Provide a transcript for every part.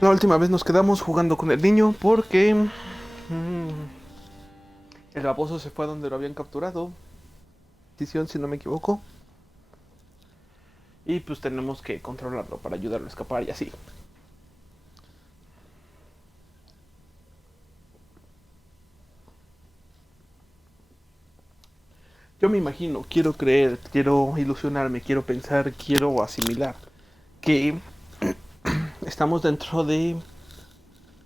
La última vez nos quedamos jugando con el niño porque el baboso se fue a donde lo habían capturado. Decisión, si no me equivoco. Y pues tenemos que controlarlo para ayudarlo a escapar y así. Yo me imagino, quiero creer, quiero ilusionarme, quiero pensar, quiero asimilar que estamos dentro de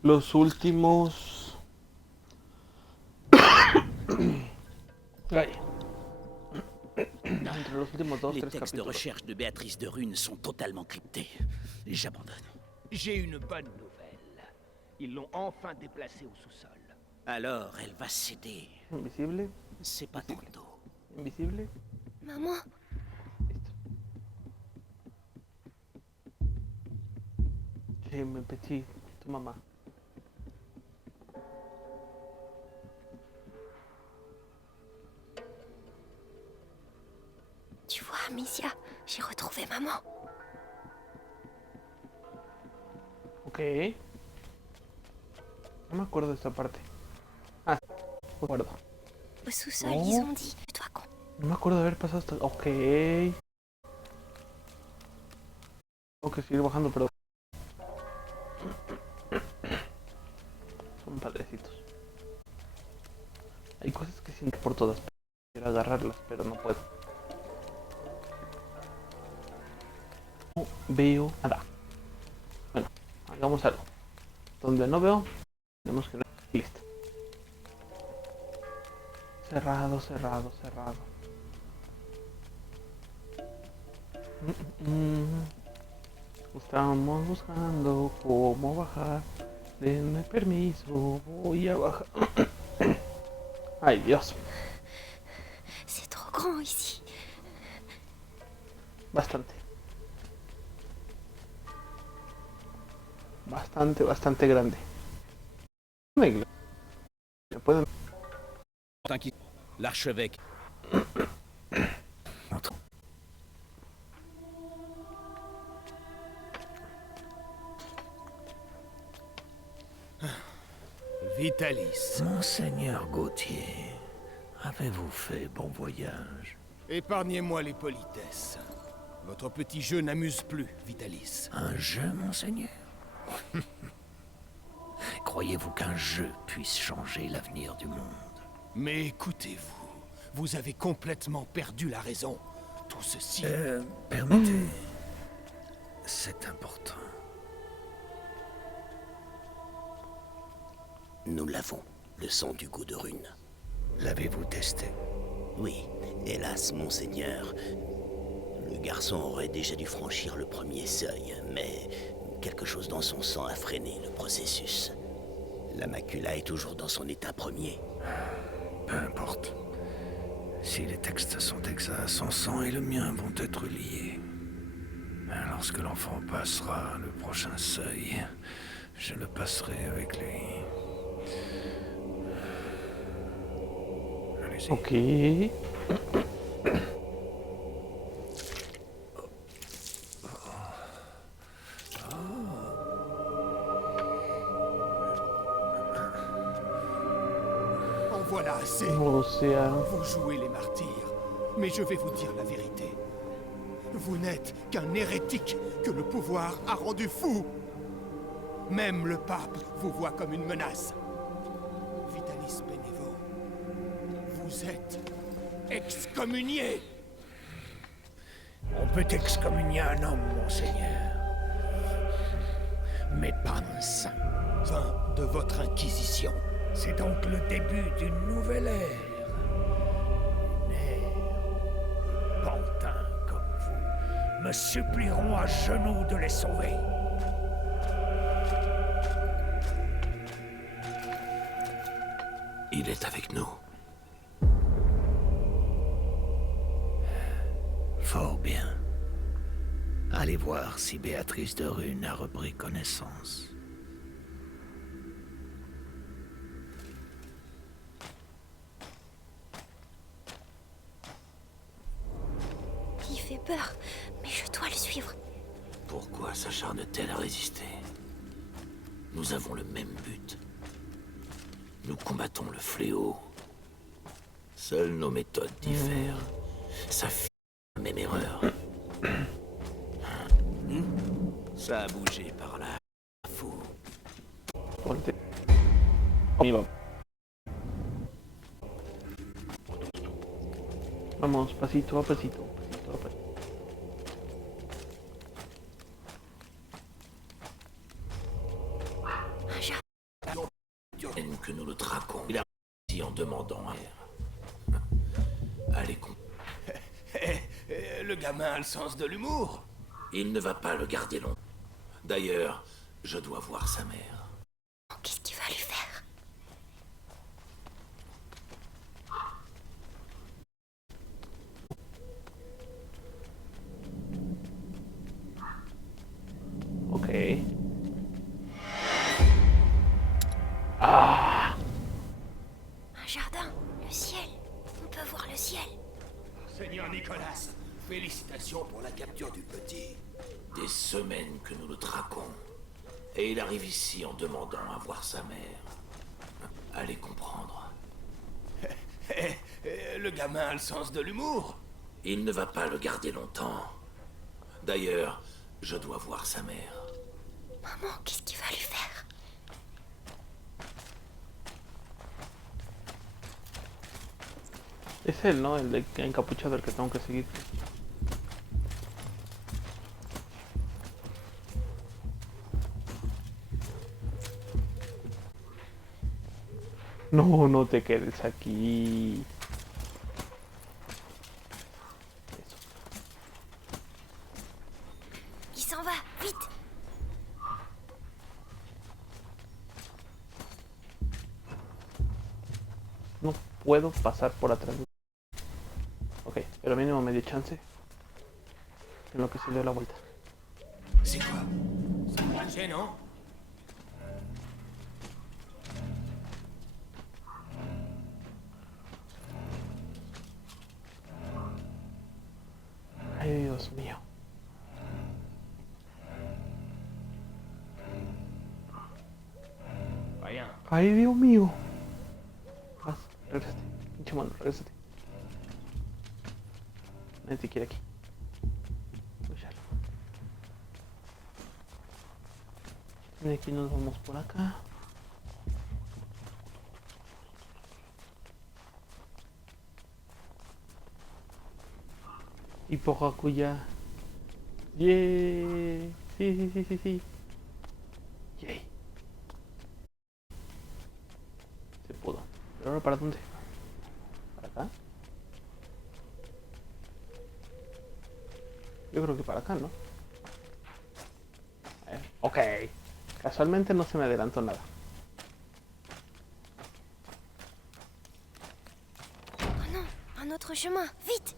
los últimos... Ay, entre los últimos dos, Les tres textes de capítulos. recherche de Béatrice de Rune sont totalement cryptés. J'abandonne. J'ai une bonne nouvelle. Ils l'ont enfin déplacée au sous-sol. Alors, elle va céder. Invisible, C'est pas trop tôt. invisible. Maman, J'ai mon petit, tu mamá. tu vois, Amicia, j'ai retrouvé maman. Ok. No me acuerdo de esta parte. Ah, me acuerdo. Au sous-sol, Oh. ils ont dit, toi con. No me acuerdo de haber pasado hasta... Ok. Tengo que seguir bajando, pero... Son padrecitos. Hay cosas que siento por todas. Quiero agarrarlas, pero no puedo. No veo nada. Bueno, hagamos algo. Donde no veo, tenemos que... Listo. Cerrado, cerrado, cerrado. Estamos buscando cómo bajar. Denme permiso, voy a bajar. Ay, Dios. C'est trop grand ici. Bastante. Bastante grande. Una iglesia. Pueden... T'inquiète. L'archevêque. Entre. Vitalis, Monseigneur Gauthier, avez-vous fait bon voyage? épargnez-moi les politesses. Votre petit jeu n'amuse plus, Vitalis. Un jeu, monseigneur? Croyez-vous qu'un jeu puisse changer l'avenir du monde? Mais écoutez-vous, vous avez complètement perdu la raison. Tout ceci... Permettez. C'est important. Nous l'avons, le son du goût de Rune. L'avez-vous testé? Oui, hélas, monseigneur. Le garçon aurait déjà dû franchir le premier seuil, mais quelque chose dans son sang a freiné le processus. La macula est toujours dans son état premier. Peu importe. Si les textes sont exacts, son sang et le mien vont être liés. Lorsque l'enfant passera le prochain seuil, je le passerai avec lui. Allez-y. Ok. En voilà assez. O sea... Vous jouez les martyrs, mais je vais vous dire la vérité. Vous n'êtes qu'un hérétique que le pouvoir a rendu fou. Même le pape vous voit comme une menace. Vitalis Benevo, vous êtes excommunié. On peut excommunier un homme, monseigneur. Mais pas un saint. Fin de votre inquisition. C'est donc le début d'une nouvelle ère. Une ère. Pantins comme vous me supplieront à genoux de les sauver. Il est avec nous. Fort bien. Allez voir si Béatrice de Rune a repris connaissance. Il fait peur, mais je dois le suivre. Pourquoi s'acharne-t-elle à résister? Nous avons le même but. Nous combattons le fléau. Seules nos méthodes diffèrent. Ça fait la même erreur. Ça a bougé par là. Fou. Volte. Ahí va. Vamos, pasito a pasito, pasito a pasito. Un jardin. Que nous le traquons. Il a réussi en demandant un air. Allez, Le gamin a le sens de l'humour. il ne va pas le garder long. D'ailleurs, je dois voir sa mère. Oh, qu'est-ce qu'il va lui faire? Ok. Ah. Un jardin, le ciel. On peut voir le ciel. Seigneur Nicolas, félicitations pour la capture du petit. Des semaines que nous le traquons. Et il arrive ici en demandant à voir sa mère. Allez comprendre. Le gamin a le sens de l'humour. Il ne va pas le garder longtemps. D'ailleurs, je dois voir sa mère. Maman, qu'est-ce qu'il va lui faire? Es él, ¿no? El de encapuchado el que tengo que seguir. No, no te quedes aquí. Eso. Il s'en va, vite! No puedo pasar por atrás. Ok, pero mínimo me dio chance. En lo que se dio la vuelta. C'est quoi? Ça va marcher, non? Ay, Dios mío. Rien. Ay, Dios mío. Vas, regrésate. Pinche mano, regrésate. Nadie te quiere aquí. Escúchalo. Y aquí nos vamos por acá. Y Pojacuya. ¡Yay! Sí, sí, sí, sí, sí. ¡Yay! Se pudo. ¿Pero ahora para dónde? ¿Para acá? Yo creo que para acá, ¿no? Ok. Casualmente no se me adelantó nada. Oh non, un autre chemin, vite!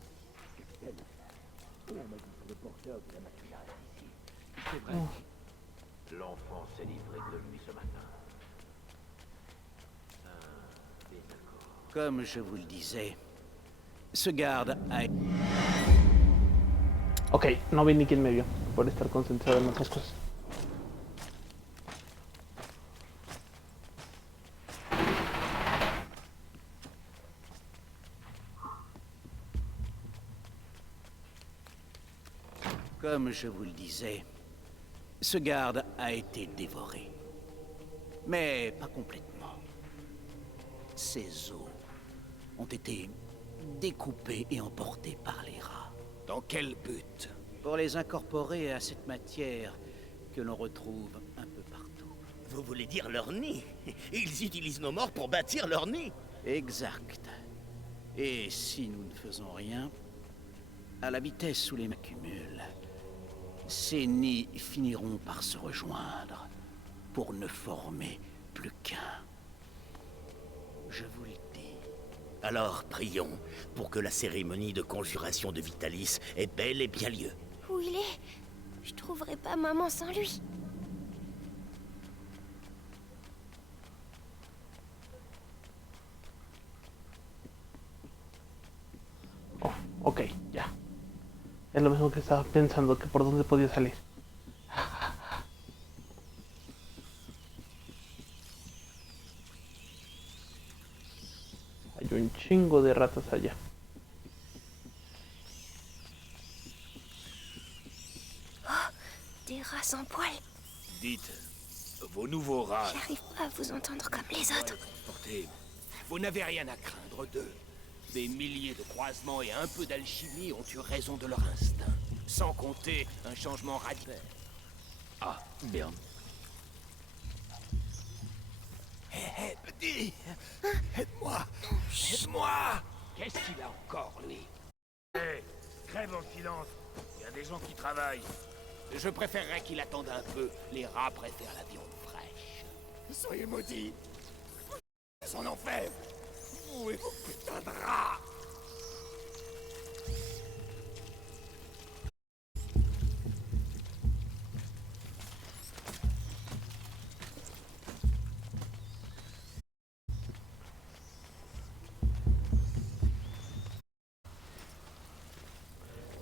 L'enfant s'est livré de lui ce matin. Comme je vous le disais, ce garde a... Ok, no vi ni quién me vio por estar concentrado en otras cosas. Comme je vous le disais, ce garde a été dévoré. Mais pas complètement. Ses os ont été découpés et emportés par les rats. Dans quel but? Pour les incorporer à cette matière que l'on retrouve un peu partout. Vous voulez dire leur nid? Ils utilisent nos morts pour bâtir leur nid. Exact. Et si nous ne faisons rien, à la vitesse où les m'accumulent, ces nids finiront par se rejoindre pour ne former plus qu'un. Je vous le dis. Alors prions pour que la cérémonie de conjuration de Vitalis ait bel et bien lieu. Où il est? Je trouverai pas maman sans lui. Oh, ok, ya. Es lo mismo que estaba pensando, que por dónde podía salir. Hay un chingo de ratas allá. Des rats sans poils. Dites, vos nouveaux rats, J'arrive pas à vous entendre comme les autres. transportés, vous n'avez rien à craindre d'eux. Des milliers de croisements et un peu d'alchimie ont eu raison de leur instinct. Sans compter un changement radical. Ah, bien. Hé, petit, aide-moi, aide-moi. Qu'est-ce qu'il a encore, lui? Hé, crève en silence. Il y a des gens qui travaillent. Je préférerais qu'il attende un peu. Les rats préfèrent la viande fraîche. Soyez maudits. Son enfer. Vous et vos putains de rats.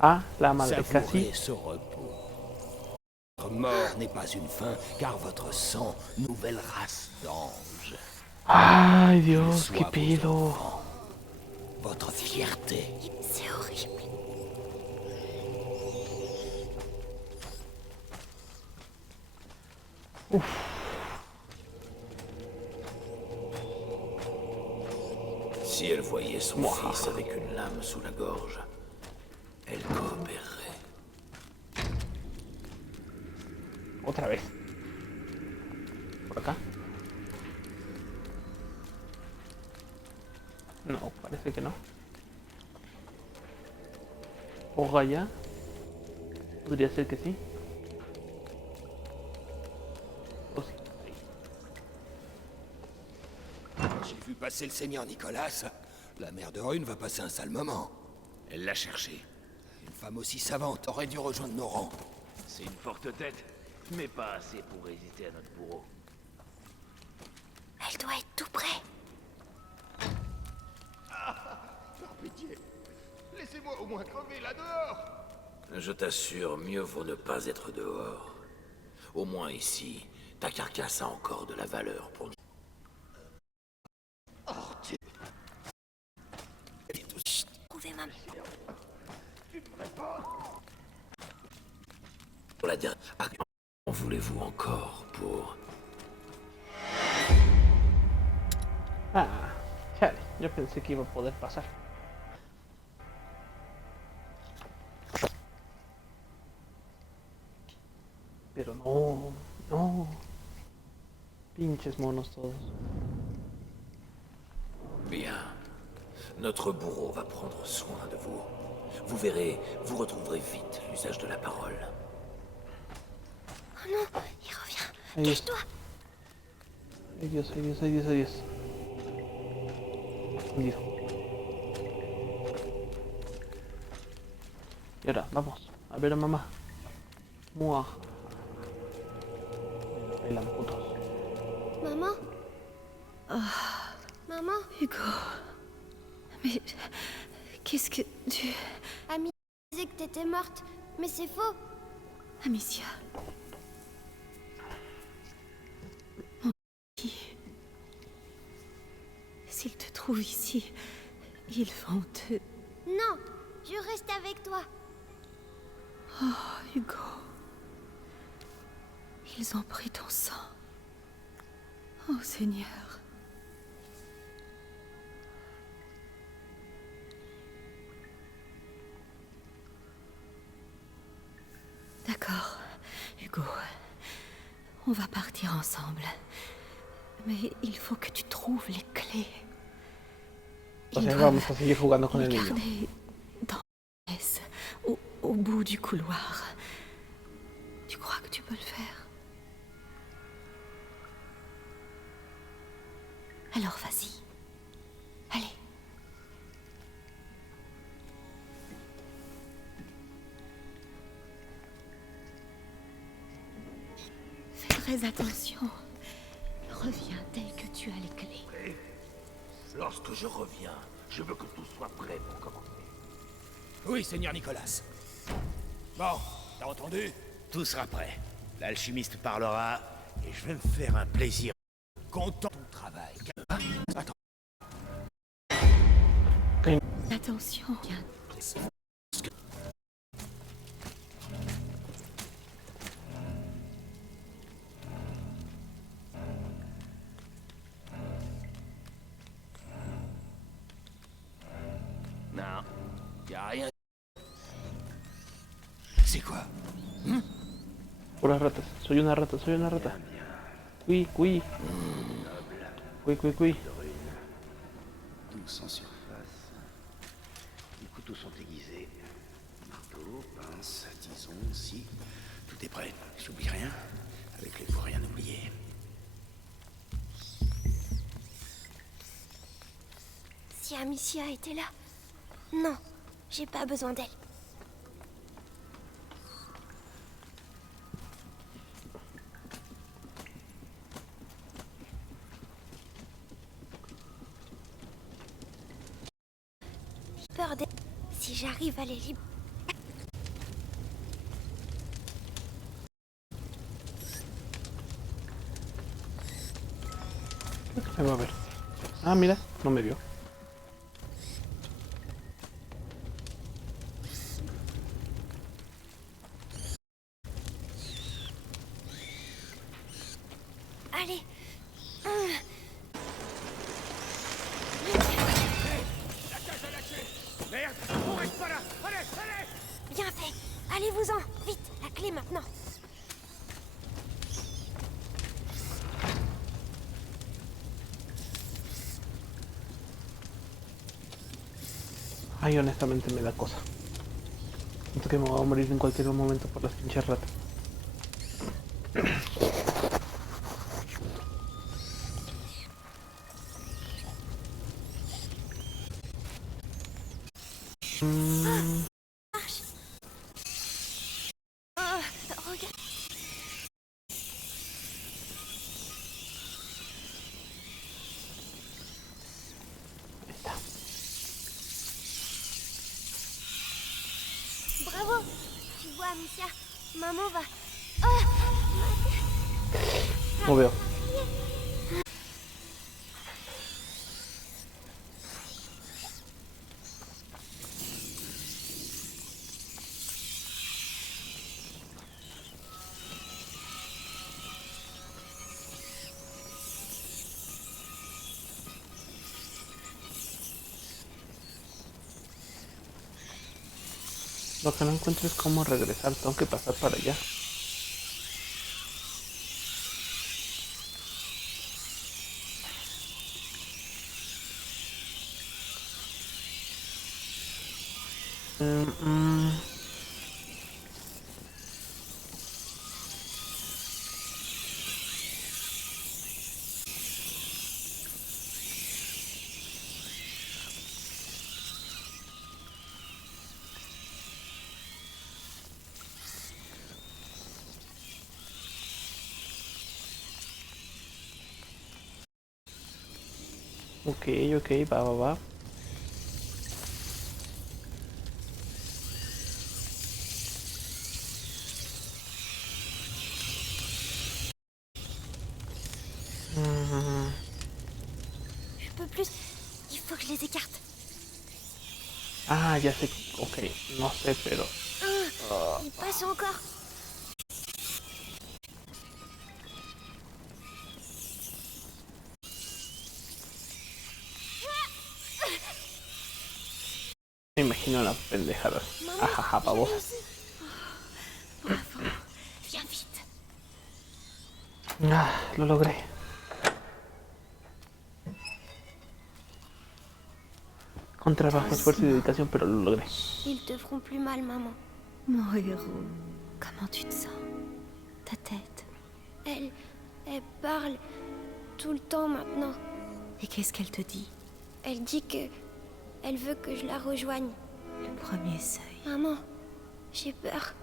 Ah, la madre, Savourez casi. ce repos. Votre mort n'est pas une fin, car votre sang, nouvelle race d'anges. Ay, Dios, Soit qué vos pedo. enfants, votre fierté. C'est horrible. Si elle voyait son fils avec une lame sous la gorge, elle coopérerait. Otra vez. Por acá. No, parece que no. O allá. Podría ser que sí. O sí. J'ai vu passer le seigneur Nicolas. La mère de Rune va passer un sale moment. Elle l'a cherché. Une femme aussi savante aurait dû rejoindre nos rangs. C'est une forte tête, mais pas assez pour résister à notre bourreau. Elle doit être tout près. Par pitié, laissez-moi au moins crever là dehors. Je t'assure, mieux vaut ne pas être dehors. Au moins ici, ta carcasse a encore de la valeur pour nous. Trouvez maman. Pour la dernière, en voulez-vous encore pour... Ah, chale. Yo pensé que iba a poder pasar. Pero no, no. Pinches monos todos. Bien. Notre bourreau va prendre soin de vous. Vous verrez, vous retrouverez vite l'usage de la parole. Oh non, il revient. Ahí es. Cache-toi. Ay Dios, ay Dios, ay Dios, ay Dios. Escondido. Y ahora, vamos. A ver a mamá. Mua. Me la pelan, putos. Maman. Maman. Hugo. Mais qu'est-ce que tu... Ami disait que t'étais morte, mais c'est faux. Amicia. Mon petit. S'ils te trouvent ici, ils vont te... Non, je reste avec toi. Oh, Hugo. Ils ont pris ton sang. Oh, Seigneur. D'accord, Hugo. On va partir ensemble. Mais il faut que tu trouves les clés. O Ils sea, doivent vamos a seguir jugando con el niño. regarder dans la pièce, au bout du couloir. Tu crois que tu peux le faire? Alors vas-y. Allez. Fais très attention. Reviens dès que tu as les clés. Lorsque je reviens, je veux que tout soit prêt pour commencer. Oui, seigneur Nicolas. Bon, t'as entendu? Tout sera prêt. L'alchimiste parlera et je vais me faire un plaisir. Content de ton travail. Attends. Attention. Bien. Non, y a rien. C'est quoi? Puras ratas. Soy una rata, soy una rata. Cui, cui. Cui, cui, cui. Tous en surface. Les couteaux sont aiguisés. Marteau, pince, tison, scie. Tout est prêt. J'oublie rien. Avec les pour rien oublier. Si Amicia était là... Non, j'ai pas besoin d'elle. J'ai peur d'elle. Si j'arrive à les libérer... Creo que me va a ver. Ah, mira, no me vio. Allez. Merde, on reste pas là. Allez, allez! Bien fait. Allez-vous-en. Vite, la clé maintenant. Ay, honestamente me da cosa. Siento que me voy a morir en cualquier momento por las pinches ratas. Oh, regarde. Bravo. Tu vois, Amicia, maman va... Oh, No veo. Lo que no encuentro es cómo regresar. Tengo que pasar para allá. Ok, ok, va, va, va. je peux plus. Il faut que je les écarte. Ah, ya sé. Ok, no sé, pero... Il passe encore. Me imagino las pendejadas. Maman, Ajaja, j'ai babosas. réussi. Bravo. Viens vite. Ah, lo logré. Con trabajo, esfuerzo y dedicación, pero lo logré. Ils te feront plus mal, maman. Mon héros, comment tu te sens? Ta tête? Elle parle tout le temps maintenant. Et qu'est-ce qu'elle te dit? Elle dit que... Elle veut que je la rejoigne. Le premier seuil. Maman, j'ai peur.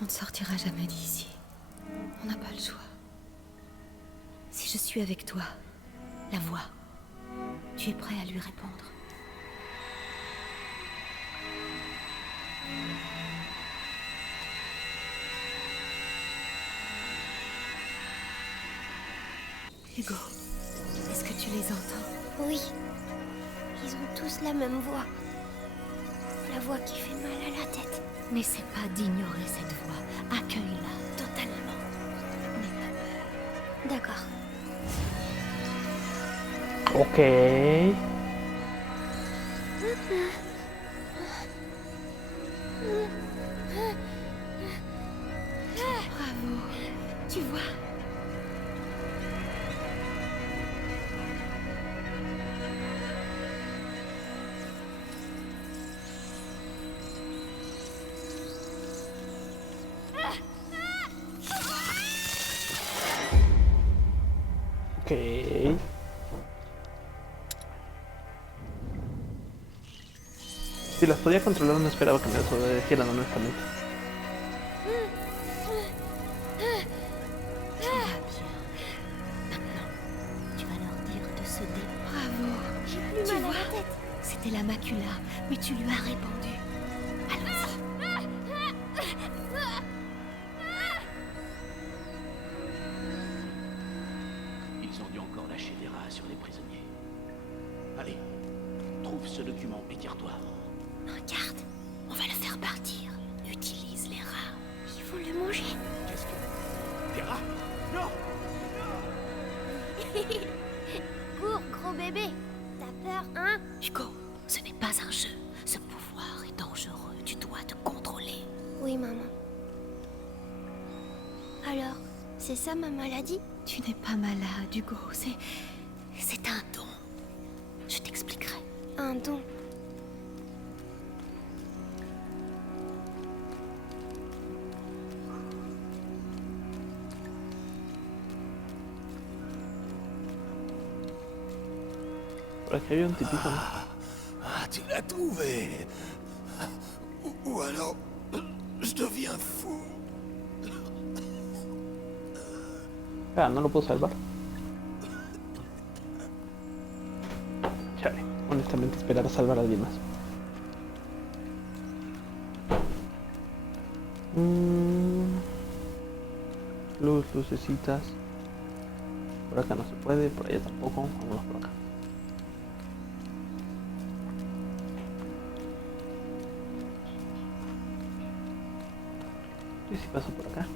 On ne sortira jamais d'ici. On n'a pas le choix. Si je suis avec toi, la voix, tu es prêt à lui répondre? Hugo, est-ce que tu les entends? Oui. Ils ont tous la même voix. La voix qui fait mal à la tête. N'essaie pas d'ignorer cette voix. Accueille-la totalement. N'aie pas peur. D'accord. Ok. Bravo. Tu vois? Ok. Si las podía controlar, no esperaba que me desobedecieran, honestamente. Tu vas bien. Maintenant, tu vas leur dire de se dé... Bravo. J'ai plus Tu mal à vois? la tête. C'était la macula, mais tu lui as répondu. Allons-y. Ils ont dû encore lâcher des rats sur les prisonniers. Allez, trouve ce document et tire-toi. Regarde, on va le faire partir. Utilise les rats. Ils vont le manger. Qu'est-ce que... Des rats? Non! Cours, gros bébé. T'as peur, hein? Hugo, ce n'est pas un jeu. Ce pouvoir est dangereux. Tu dois te contrôler. Oui, maman. Alors, c'est ça ma maladie? Tu n'es pas malade, Hugo. C'est un don. Je t'expliquerai. Un don. Por aquí había un tipito, ¿no? Ah, tu l'as trouvé. Ou alors, je deviens fou. Ah, no lo puedo salvar. Chale, honestamente esperar a salvar a alguien más. Lucecitas. Por acá no se puede, por allá tampoco. Vámonos por acá. ¿Y si paso por acá?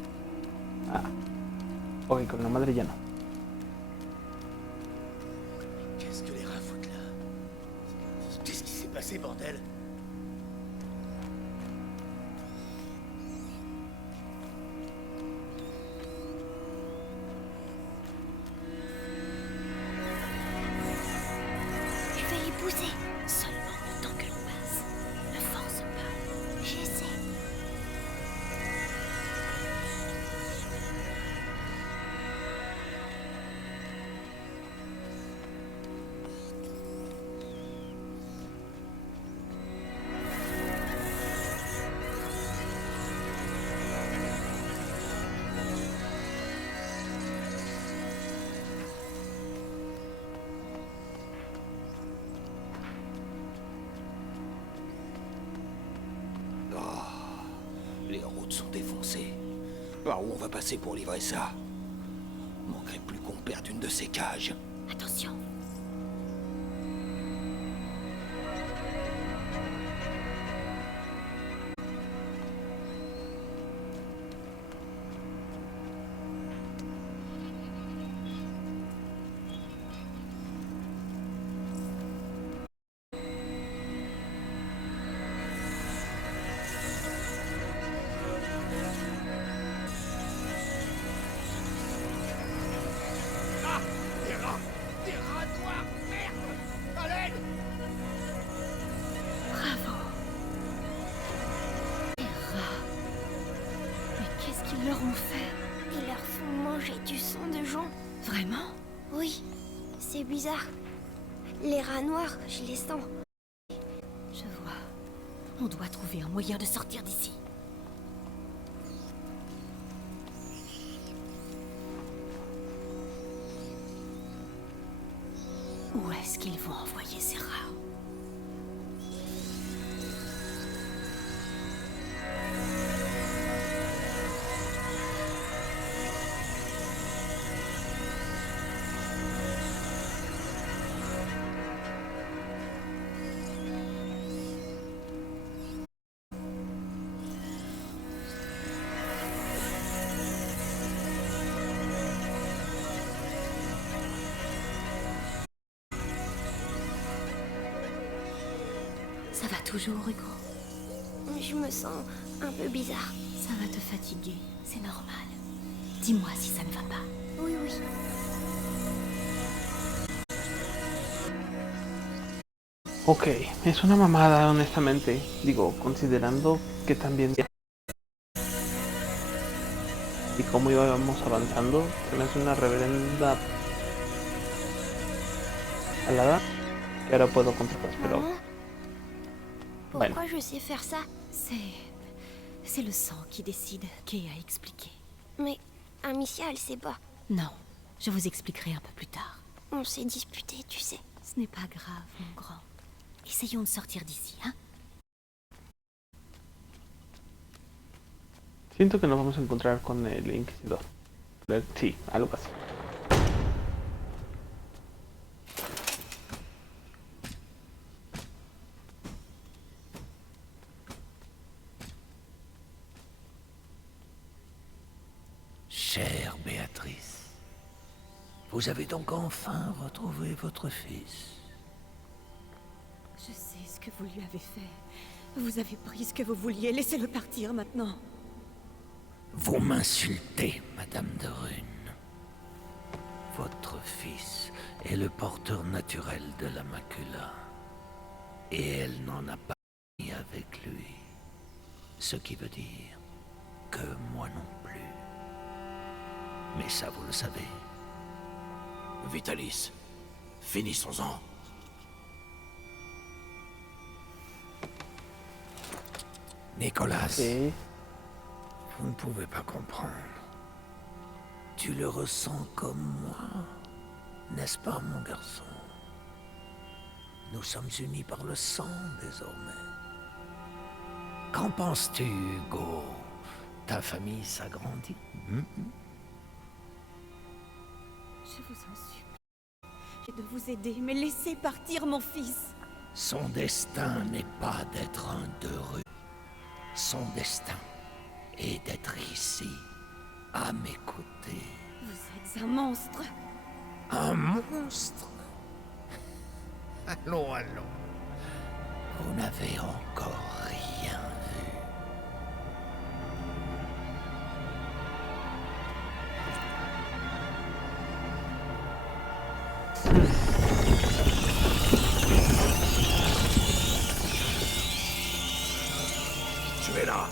Ah. Ok, con la madre ya no. Qu'est-ce que les rats foutent là? Qu'est-ce qui s'est passé, bordel? Je vais les pousser. Seulement le temps que l'on passe. Ne force pas. J'essaie. Les routes sont défoncées. Par où on va passer pour livrer ça? Manquerait plus qu'on perde une de ces cages. Attention. Des rats noirs, merde! À l'aide! Bravo. Les rats. Mais qu'est-ce qu'ils leur ont fait? Ils leur font manger du sang de gens. Vraiment? Oui, c'est bizarre. Les rats noirs, je les sens. Je vois. On doit trouver un moyen de sortir d'ici. Où est-ce qu'ils vont envoyer ces rats? toujours, Hugo? Je me sens un peu bizarre. Ça va te fatiguer, c'est normal. Dis-moi si ça ne va pas. Oui, oui. Ok, es una mamada, honestamente. Digo, considerando que también... Y cómo íbamos avanzando, se me hace una reverenda... alada. Que ahora puedo controlar, pero... Maman, Bueno. pourquoi je sais faire ça? C'est le sang qui décide, Kay a expliqué. Mais Amicia, elle sait pas. Non, je vous expliquerai un peu plus tard. On s'est disputé, tu sais. Ce n'est pas grave, mon grand. Essayons de sortir d'ici, hein? Siento que nos vamos a encontrar con el Inquisidor. Sí, algo así. Chère Béatrice, vous avez donc enfin retrouvé votre fils. Je sais ce que vous lui avez fait. Vous avez pris ce que vous vouliez. Laissez-le partir maintenant. Vous m'insultez, Madame de Rune. Votre fils est le porteur naturel de la macula. Et elle n'en a pas mis avec lui. Ce qui veut dire que moi non plus. Mais ça, vous le savez. Vitalis, finissons-en. Nicolas, Ok. vous ne pouvez pas comprendre. Tu le ressens comme moi, n'est-ce pas, mon garçon? Nous sommes unis par le sang, désormais. Qu'en penses-tu, Hugo? Ta famille s'agrandit? Je vous en supplie. J'ai de vous aider, mais laissez partir mon fils. Son destin n'est pas d'être un de rue. Son destin est d'être ici, à mes côtés. Vous êtes un monstre. Un monstre? Allons, allons. Vous n'avez encore rien vu. Tu es là.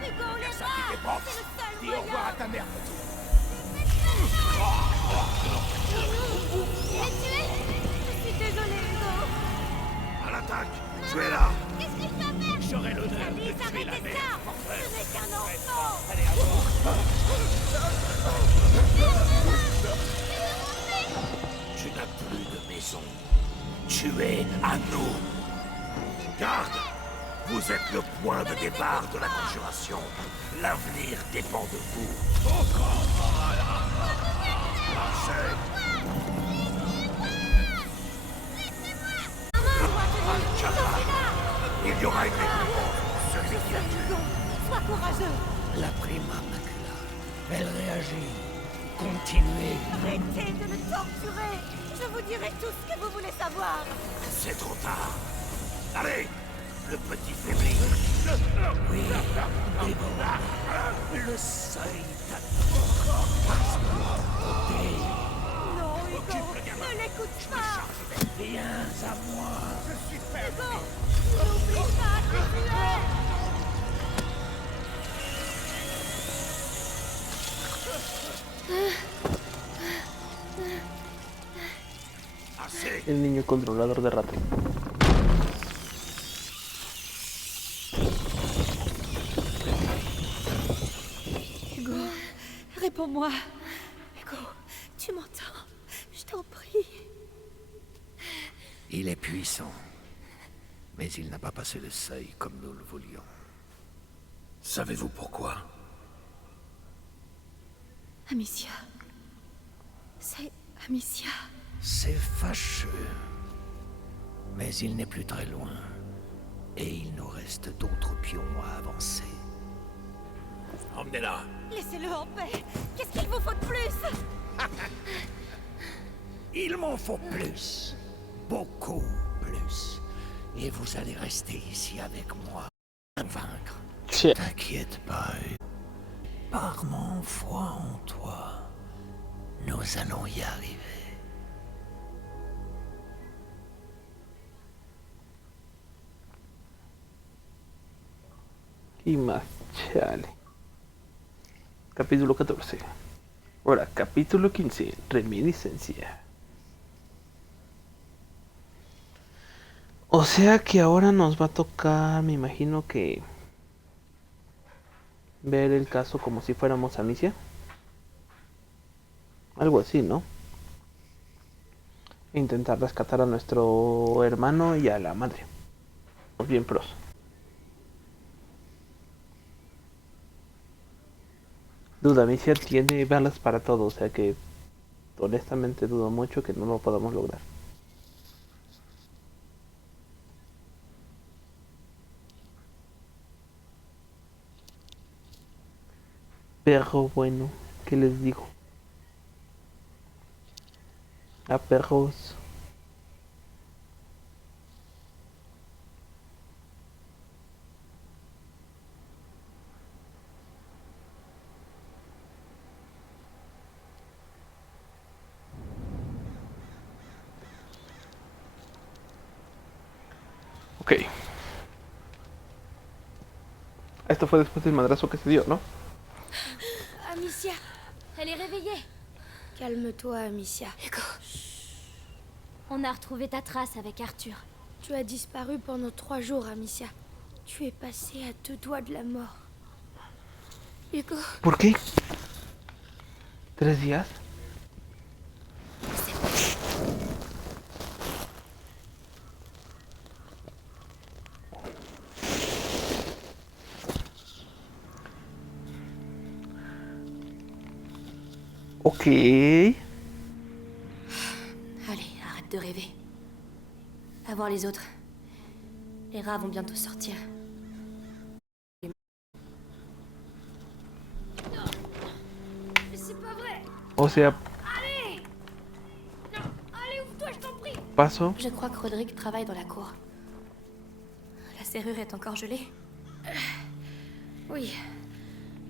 Hugo, les Ça qui t'est pas. c'est le seul Dis au revoir à ta mère. Je suis désolée, Hugo. À l'attaque. Tu es là. Qu'est-ce que je dois faire? J'aurai l'honneur de Alice, tuer la arrêtez mère. ça! Ce n'est qu'un enfant! Allez, à vous. Tu n'as plus de maison. Tu es à nous. Garde. Vous êtes le point de départ de la conjuration. L'avenir dépend de vous. Marchez. Il y aura une récompense pour celui qui a tué. Hugo, sois courageux. La prima macula. Elle réagit. Continuez. Arrêtez de le torturer. Je vous dirai tout ce que vous voulez savoir. C'est trop tard. Allez, le petit faibli. Oui, dévore. Le seuil t'attend. Parce que côté, Non, Hugo, ne l'écoute pas. viens à moi. Hugo, n'oublie pas qui tu es. Assez. El niño controlador de rato. Hugo, réponds-moi. Hugo, tu m'entends? Je t'en prie. Il est puissant. Mais il n'a pas passé le seuil comme nous le voulions. Savez-vous pourquoi? Amicia. C'est Amicia. C'est fâcheux. Mais il n'est plus très loin. Et il nous reste d'autres pions à avancer. Emmenez-la. Laissez-le en paix. Qu'est-ce qu'il vous faut de plus? Il m'en faut plus. Beaucoup plus. Et vous allez rester ici avec moi, à vaincre. Tiens. T'inquiète pas, par mon foi en toi, nous allons y arriver. Y más, chale. Capítulo 14. Ahora, capítulo 15. Reminiscencia. O sea que ahora nos va a tocar, me imagino que... ver el caso como si fuéramos Amicia. Algo así, ¿no? Intentar rescatar a nuestro hermano y a la madre. Bien pros. Duda, Amicia tiene balas para todo, o sea que honestamente dudo mucho que no lo podamos lograr. Pero bueno, ¿qué les digo? A perros. Ok. Esto fue después del madrazo que se dio, ¿no? Amicia, elle est réveillée. Calme-toi, Amicia. Hugo, On a retrouvé ta trace avec Arthur. Tu as disparu pendant 3 jours, Amicia. Tu es passée à 2 doigts de la mort. Hugo, ¿Por qué? ¿3 días? Ok. allez, arrête de rêver. Va voir les autres. Les rats vont bientôt sortir. C'est pas vrai. O sea, Allez. Non, allez, ouvre-toi, je t'en prie. paso. Je crois que Roderick travaille dans la cour. La serrure est encore gelée. Oui.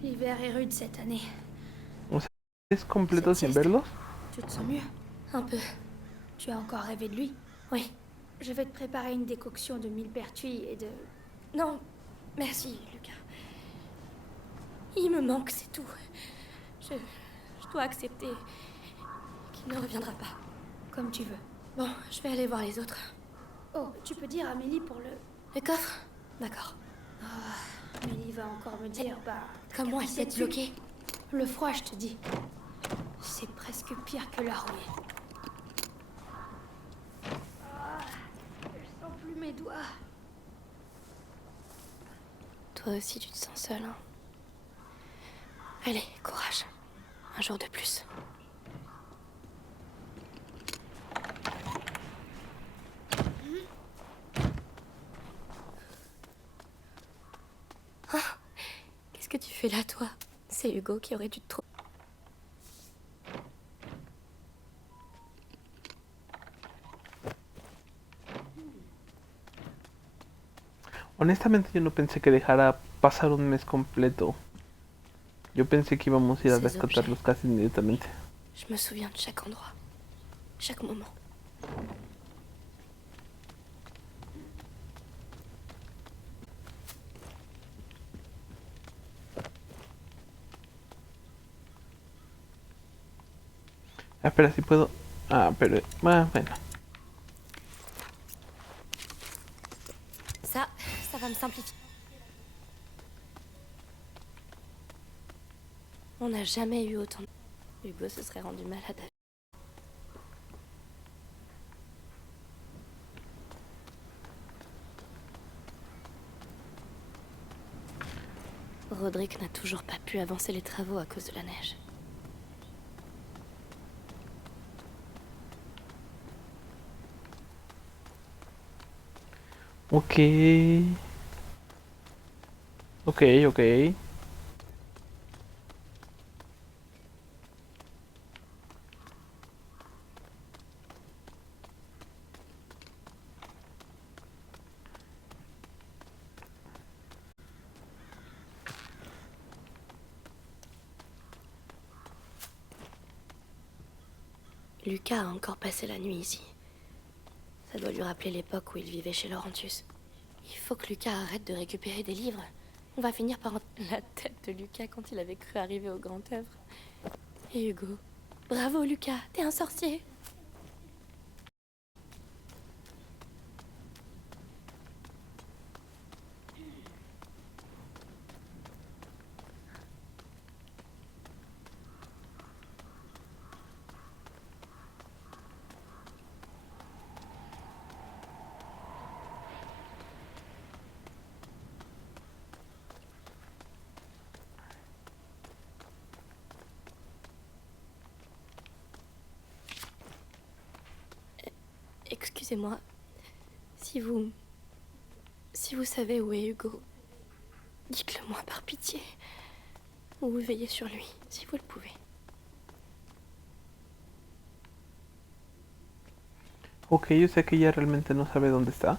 L'hiver est rude cette année. ¿Es completo sin verlos? Tu te sens mieux? Un peu. Tu as encore rêvé de lui? Oui. Je vais te préparer une décoction de millepertuis et de... Non, merci, Lucas. Il me manque, c'est tout. Je dois accepter qu'il ne reviendra pas. Comme tu veux. Bon, je vais aller voir les autres. Oh, tu peux dire à Amélie pour le... Le coffre? D'accord. Amélie va encore me dire, bah... Comment elle peut être bloquée? Le froid, je te dis. C'est presque pire que la rouille. Je sens plus mes doigts. Toi aussi, tu te sens seule, hein? Allez, courage. Un jour de plus. Ah, qu'est-ce que tu fais là, toi? C'est Hugo qui aurait dû te trouver. Honestamente yo no pensé que dejara pasar un mes completo. Yo pensé que íbamos a ir a Ces rescatarlos casi inmediatamente. Je me souviens de chaque endroit, chaque moment. Ah, espera, si puedo... Ah, pero... Ah, bueno. Ça va me simplifier. On n'a jamais eu autant. Hugo se serait rendu malade. Roderick n'a toujours pas pu avancer les travaux à cause de la neige. Ok. Ok, ok. Lucas a encore passé la nuit ici. Ça doit lui rappeler l'époque où il vivait chez Laurentius. Il faut que Lucas arrête de récupérer des livres. On va finir par... La tête de Lucas quand il avait cru arriver au grand œuvre. Et Hugo. Bravo Lucas, t'es un sorcier. Excusez-moi. Si vous savez où est Hugo, dites-le moi par pitié. Ou veillez sur lui, si vous le pouvez. Ok, yo sé que ella realmente no sabe dónde está.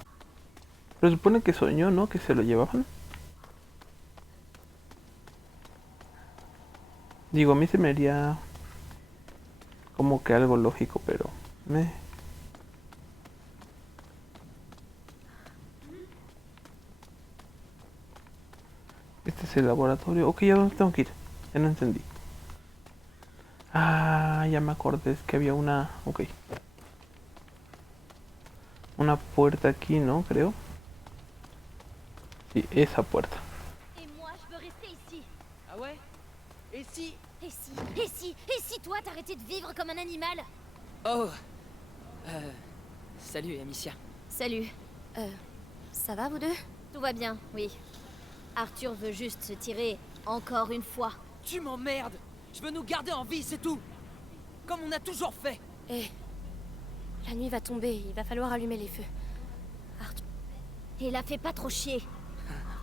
Pero supone que soñó, ¿no? Que se lo llevaban. Digo, a mí se me haría como que algo lógico, pero... Este es el laboratorio. Ok, ¿a dónde tengo que ir? Ya no entendí. Ah, ya me acordé, es que había una... Ok. Una puerta aquí, ¿no? Creo. Sí, esa puerta. Et moi, je veux rester ici. Ah ouais? Et si... Et si toi t'arrêtais de vivre comme un animal? Oh Salut, Amicia. Salut. Ça va vous deux? Tout va bien, oui. Arthur veut juste se tirer encore une fois. Tu m'emmerdes. Je veux nous garder en vie, c'est tout. Comme on a toujours fait. Eh, la nuit va tomber, il va falloir allumer les feux. Arthur... Et la fais pas trop chier.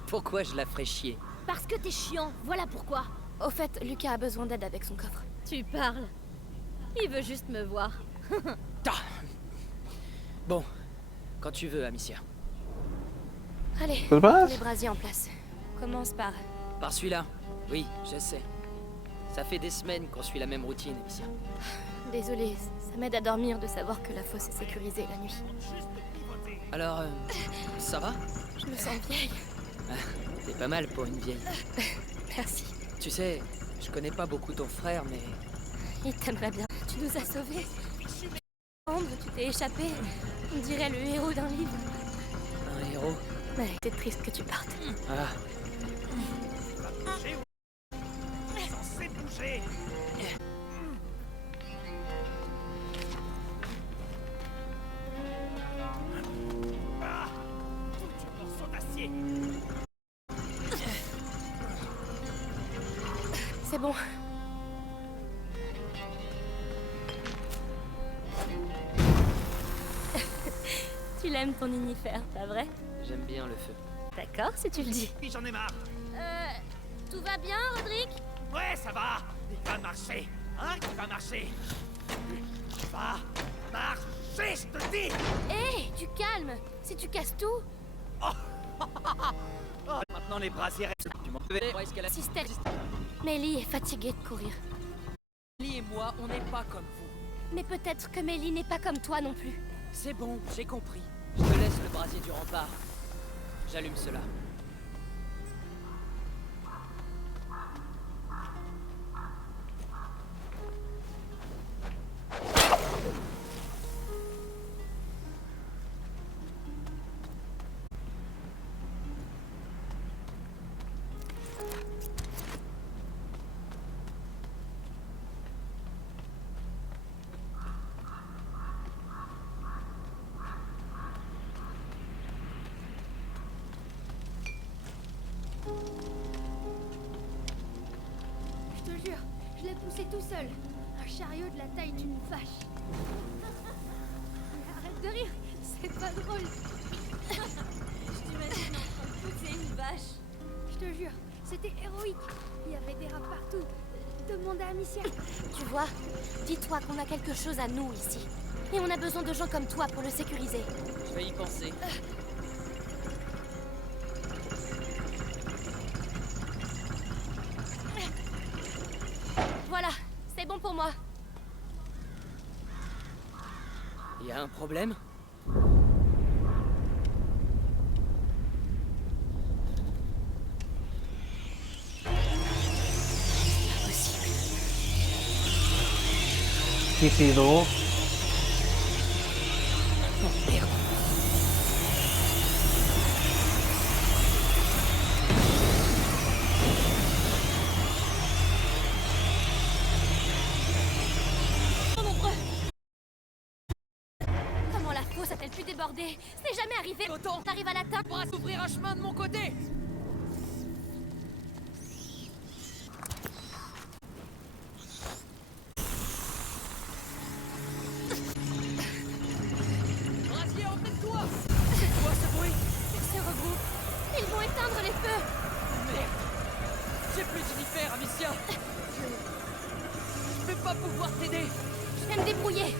Pourquoi je la ferais chier? Parce que t'es chiant, voilà pourquoi. Au fait, Lucas a besoin d'aide avec son coffre. Tu parles. Il veut juste me voir. Ah. Bon, quand tu veux, Amicia. Allez, Pues vas. les brasiers en place. Commence par... Par celui-là. Oui, je sais. Ça fait des semaines qu'on suit la même routine, Amicia. Désolée, ça m'aide à dormir de savoir que la fosse est sécurisée la nuit. Alors, ça va? Je me sens vieille. Ah, t'es pas mal pour une vieille. Merci. Tu sais, je connais pas beaucoup ton frère, mais... Il t'aimerait bien. Tu nous as sauvés. Ambre, tu t'es échappé. On dirait le héros d'un livre. Un héros? Mais c'est triste que tu partes. Ah, Censé bouger. Ah, petit morceau d'acier. C'est bon. Tu l'aimes ton unifère, pas vrai? j'aime bien le feu. D'accord, si tu le dis. Puis j'en ai marre. Tout va bien, Roderick? Ouais, ça va. Il va marcher. Hein, qui va marcher. Il va marcher, je te dis. Hé, du calme. Si tu casses tout... Maintenant les brasiers restent. Tu m'en veux? Escalade. Système. Mélie est fatiguée de courir. Mélie et moi, on n'est pas comme vous. Mais peut-être que Mélie n'est pas comme toi non plus. C'est bon, j'ai compris. Je te laisse le brasier du rempart. J'allume cela. Je te jure, je l'ai poussé tout seul. Un chariot de la taille d'une vache. Arrête de rire, c'est pas drôle. Je t'imagine en train de pousser une vache. Je te jure, c'était héroïque. Il y avait des rats partout. Demande à Amicia. Tu vois, dis-toi qu'on a quelque chose à nous ici. Et on a besoin de gens comme toi pour le sécuriser. Je vais y penser. Voilà, c'est bon pour moi. Y a un problème? ¿Qué pedo? Comment la fosse a-t-elle pu déborder? C'est jamais arrivé. Autant T'arrives à l'atteindre? pourra s'ouvrir un chemin de mon côté. Brasier, emmène-toi. C'est quoi ce bruit? Ils se regroupent. Ils vont éteindre les feux. Merde. J'ai plus d'univers, Amicia. Je vais pas pouvoir t'aider. Je vais me débrouiller.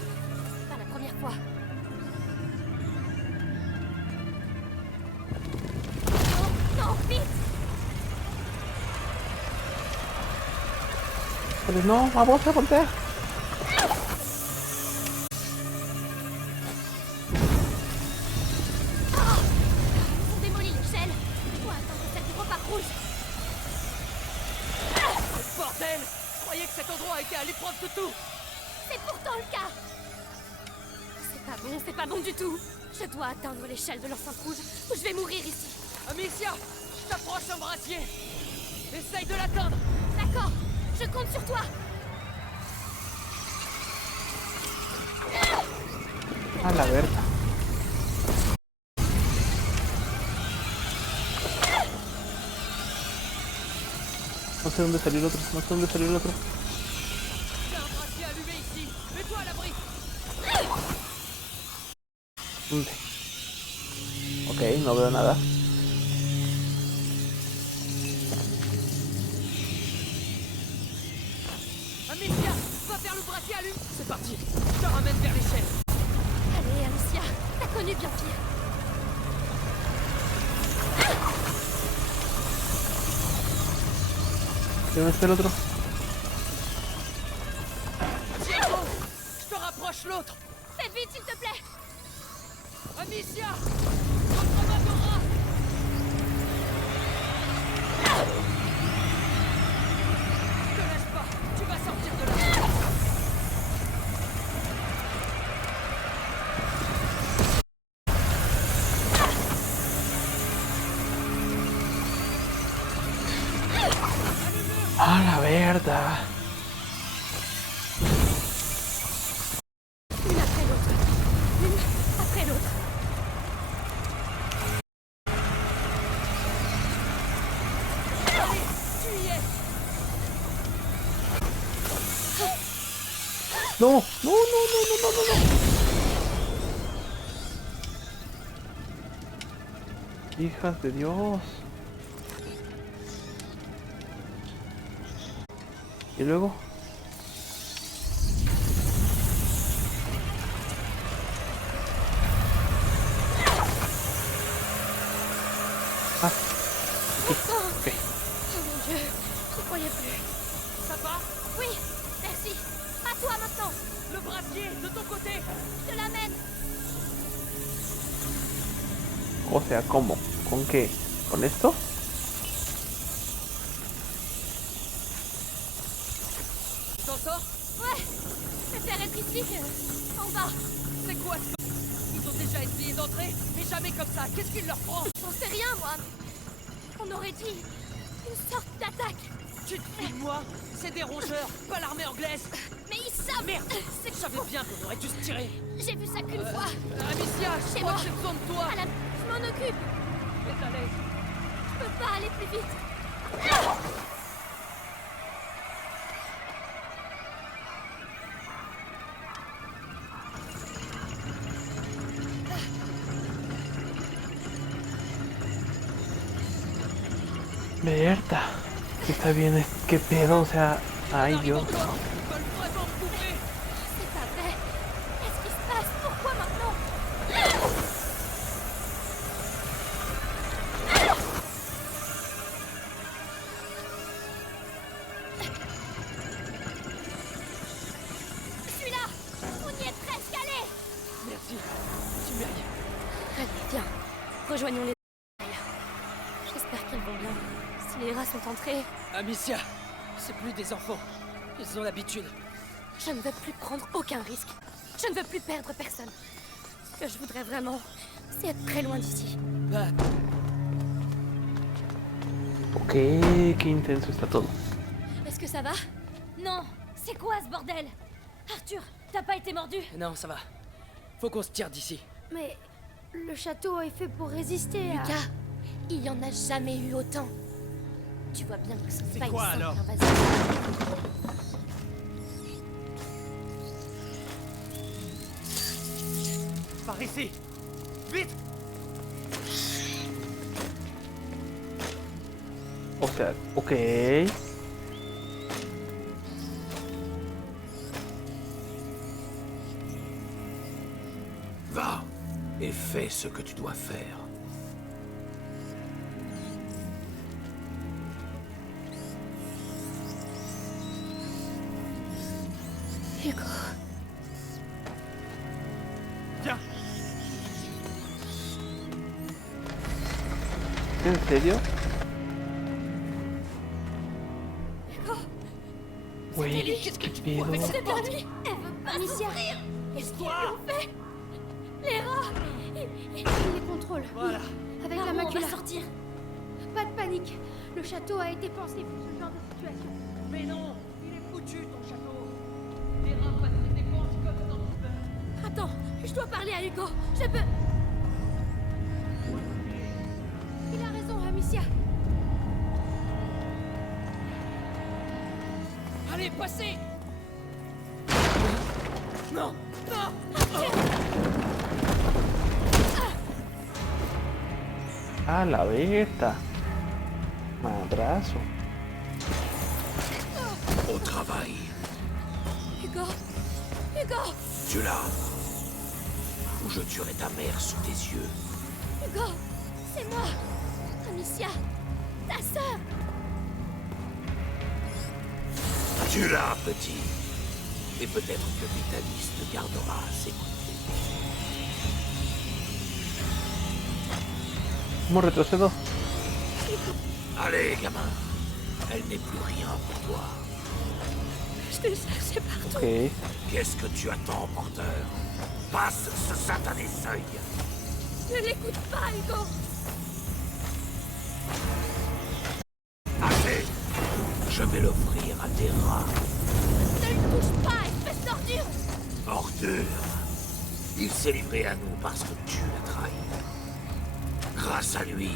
Pas la première fois. Non, non, vite! Pero no, vamos a volver. Ils ont démoli l'échelle. Je dois attendre celle du repas rouge. Bordel! Je croyais que cet endroit était à l'épreuve de tout. C'est pourtant le cas. C'est pas bon du tout. Je dois atteindre l'échelle de l'enceinte rouge ou je vais mourir ici. Amicia, je t'approche un brassier. Essaye de l'atteindre. D'accord, je compte sur toi. A la verga. No sé dónde salió el otro, no sé dónde salió el otro. Il y a un brassier allumé ici. Mets-toi à l'abri. ¿Dónde? Ok, no veo nada. Amicia, va vers le brassier allumé. C'est parti. Je te ramène vers l'échelle. Allez, Amicia, t'as connu bien pire. ¿Dónde está el otro? Diego, je te rapproche l'autre. Fais vite, s'il te plaît. Amicia, notre Madora. Ne te laisse pas. Tu vas sortir de là. A la verga. Une après l'autre. Une après l'autre. Allez, tu y es. No, no, no, no, no, no, no, no. Hijas de Dios. Y luego. Ah, ok, ok. Oh mon Dieu, je croyais plus. Ça va? Oui, merci. À toi maintenant. Le brassier, de ton côté. Je te l'amène. O sea, ¿cómo? ¿Con qué? ¿Con esto? Tu t'en sors? Ouais, je préfère être ici que en bas. C'est quoi ce... Ils ont déjà essayé d'entrer, mais jamais comme ça. Qu'est-ce qu'il leur prend? J'en sais rien, moi. On aurait dit une sorte d'attaque. Tu te fous de moi? C'est des rongeurs, pas l'armée anglaise. Mais ils savent. Merde, C'est je savais bien qu'on aurait dû se tirer. J'ai vu ça qu'une fois. Amicia, je Chez crois moi. que j'ai besoin de toi. À la... Je m'en occupe. Fais à l'aise. Je peux pas aller plus vite. Berta. Está bien, qué pedo, o sea, ay Dios. Ils veulent vraiment me bouffer. C'est pas vrai. Qu'est-ce qui se passe? Pourquoi maintenant? Je suis là. On y est presque allé. Merci. Rejoignons les... J'espère qu'ils vont bien. Si les rats sont entrés, Amicia, c'est plus des enfants. Ils ont l'habitude. je ne veux plus prendre aucun risque. Je ne veux plus perdre personne. Ce que je voudrais vraiment, c'est être très loin d'ici. Bah, Ok, qué intenso está todo. Est-ce que ça va? Non. C'est quoi ce bordel? Arthur, t'as pas été mordu? non, ça va. Faut qu'on se tire d'ici. Mais le château est fait pour résister à... Lucas, il y en a jamais eu autant. Tu vois bien que c'est pas une quoi, simple alors? invasion. Par ici! Vite! O sea, ok. Va et fais ce que tu dois faire. Hugo, Viens! ¿En serio? Güey, qué pedo. c'est pas lui. Elle veut pas souffrir. Qu'est-ce qu'ils ont fait? Les rats. Il les contrôle. Voilà. Avec la macula. On va sortir. Pas de panique. Le château a été pensé pour ce genre de situation. Mais non, il est foutu ton château. Les rats passent les dépenses comme dans le beurre. Attends, je dois parler à Hugo. Je peux... Il a raison, Amicia. Allez, passez. Non, non. Ah, la beta. Madrazo. Au travail. Hugo. Hugo. Tu l'as. Ou je tuerai ta mère sous tes yeux. Hugo. C'est moi. Amicia. Ta sœur. Tu l'as, petit. Et peut-être que Vitalis te gardera à ses côtés. ¿Cómo retrocedo? Allez, gamin. Elle n'est plus rien pour toi. Je t'ai cherché partout. Ok. Qu'est-ce que tu attends, porteur? Passe ce satané seuil. Ne l'écoute pas, Hugo. Assez. Je vais l'offrir à tes rats. Ne le touche pas, espèce d'ordure. Ordure. Il s'est livré à nous parce que tu l'as trahi. Grâce à lui,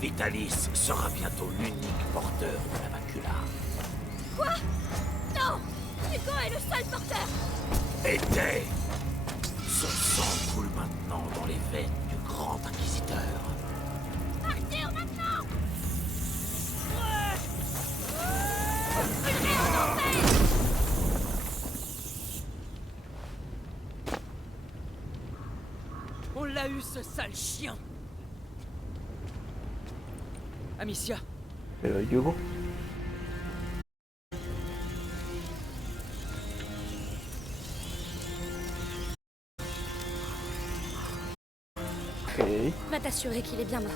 Vitalis sera bientôt l'unique porteur de la macula. Quoi? Non. Hugo est le seul porteur. Était. Son sang coule maintenant dans les veines du grand inquisiteur. Arthur, maintenant. On l'a eu, ce sale chien. Amicia, Pero Hugo. Ok. Va t'assurer qu'il est bien mort.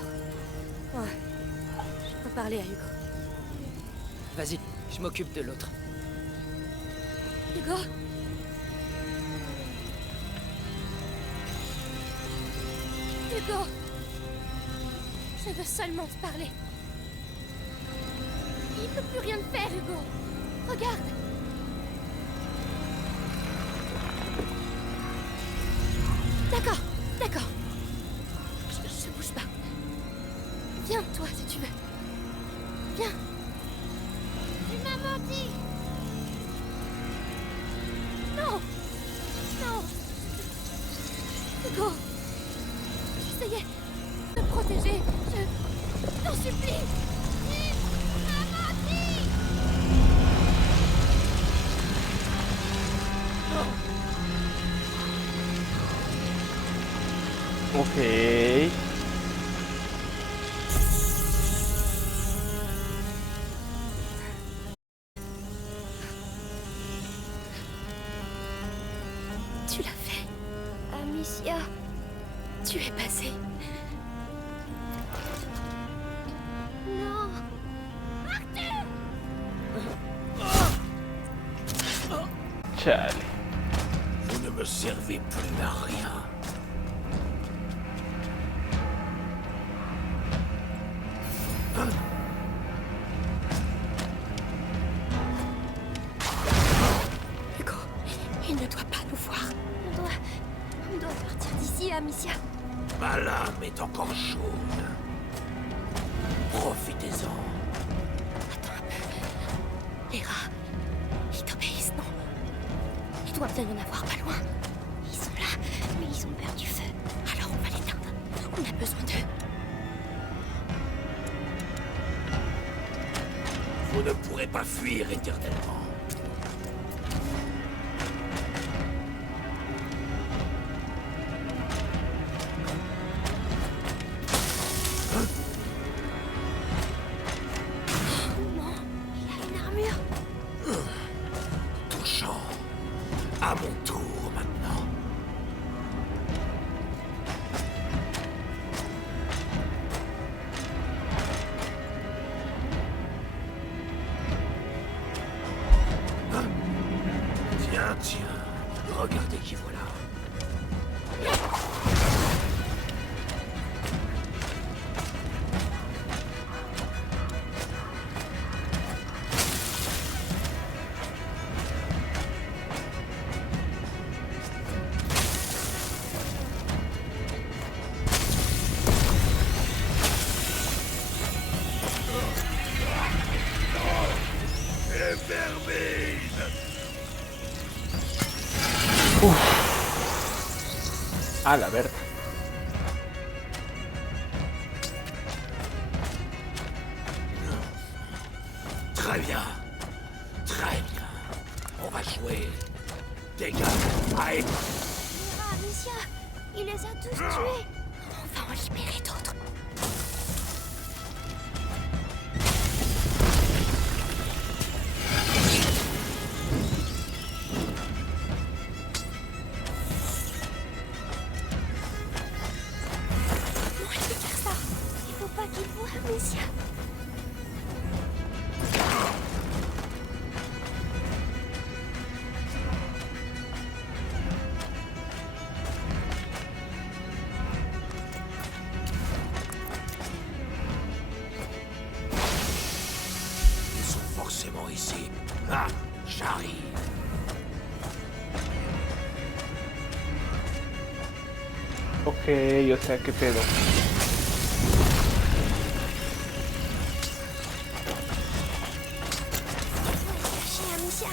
Ouais. Je peux parler à Hugo. vas-y, je m'occupe de l'autre. Hugo? Hugo? Je veux seulement te parler. Il peut plus rien te faire, Hugo. Regarde. D'accord, d'accord. Je bouge pas. Viens, toi, si tu veux. Viens. Tu m'as menti. Non. Non. Hugo. J'essayais de me protéger. Je t'en supplie. Tu m'as menti. Ok. Tu l'as fait. Amicia, tu es passée. Chale. Vous ne me servez plus à rien. Hugo, il ne doit pas nous voir. On doit partir d'ici, Amicia. Ma lame est encore chaude. Profitez-en. Attends un peu. Les rats, ils t'obéissent, non? Il doit bien y en avoir pas loin. Ils sont là, mais ils ont peur du feu. Alors on va l'éteindre. On a besoin d'eux. Vous ne pourrez pas fuir éternellement. Non, il a une armure. Touchant. À mon tour maintenant. Tiens, regardez qui voilà. Ah, la verga. Très bien. Très bien. On va jouer. Dégage. Aïe. Mira, Amicia, il les a tous tués. On va en libérer d'autres. Comment il peut faire ça? Il faut pas qu'il voie, Amicia. Ils sont forcément ici. Ah, j'arrive. Ok, o sea, qué pedo. Chez Amicia.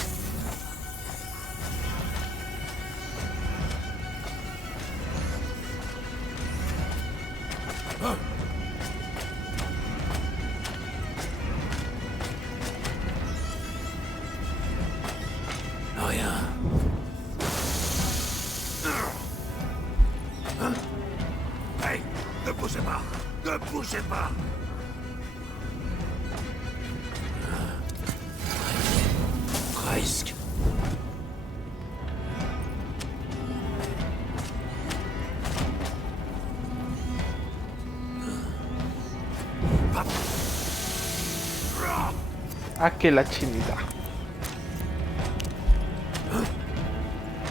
Rien. Hey, ne bougez pas. Ne bougez pas. Presque. Ah, que la chinita.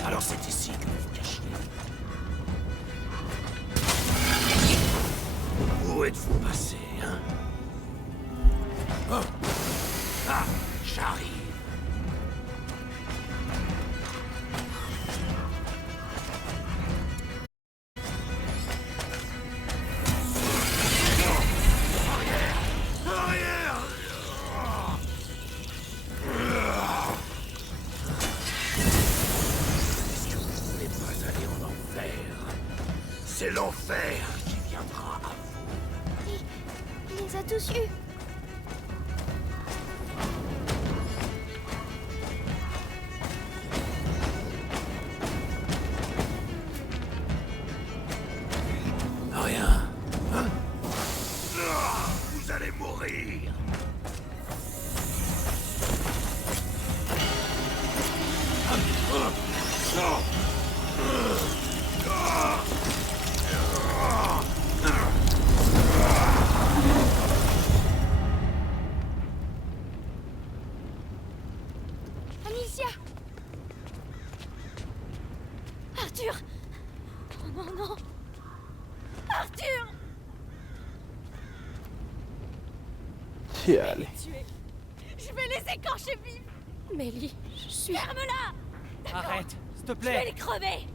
Alors c'est ici que vous vous cachez. Où êtes-vous passé, hein? Oh. Ah, j'arrive. Est-ce que vous ne voulez pas aller en enfer? C'est l'enfer qui viendra à vous. Il les a tous eus. Rien. Hein? Vous allez mourir. Amicia. Arthur! Oh non, non! Arthur! Chale. Tuer! Je vais les écorcher vifs! Mélie, je suis... Ferme-la! Arrête, s'il te Je vais les plaît. crever!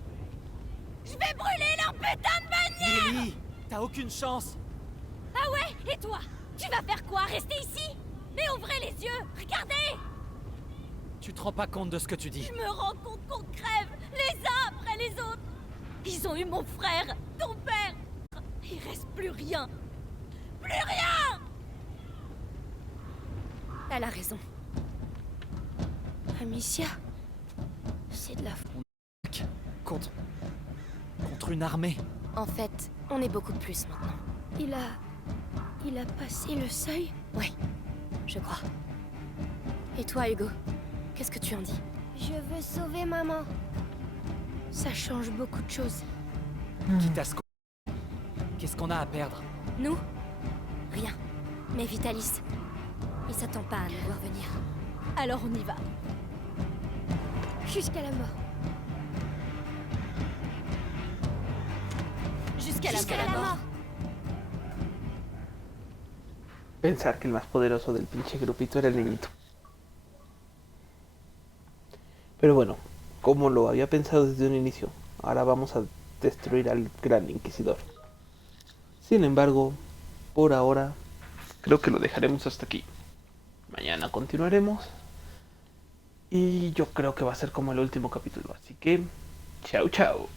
Je vais brûler leur putain de bannière! Mélie, t'as aucune chance. Ah ouais? Et toi? Tu vas faire quoi? Rester ici? Mais ouvrez les yeux! Regardez! Tu te rends pas compte de ce que tu dis. Je me rends compte qu'on crève les uns après les autres! Ils ont eu mon frère, ton père! Il reste plus rien! Plus rien! Elle a raison. Amicia? C'est de la... Contre une armée. En fait, on est beaucoup plus maintenant. Il a passé le seuil? Ouais, je crois. Et toi, Hugo? Qu'est-ce que tu en dis? Je veux sauver maman. Ça change beaucoup de choses. Quitte à ce qu'on... Qu'est-ce qu'on a à perdre? Nous? Rien. Mais Vitalis, il s'attend pas à nous voir venir. Alors on y va. Jusqu'à la mort. Jusqu'à la mort. Pensar que el más poderoso del pinche grupito era el niñito. Pero bueno, como lo había pensado desde un inicio, ahora vamos a destruir al gran inquisidor. Sin embargo, por ahora, creo que lo dejaremos hasta aquí. Mañana continuaremos. Y yo creo que va a ser como el último capítulo. Así que, chao, chao.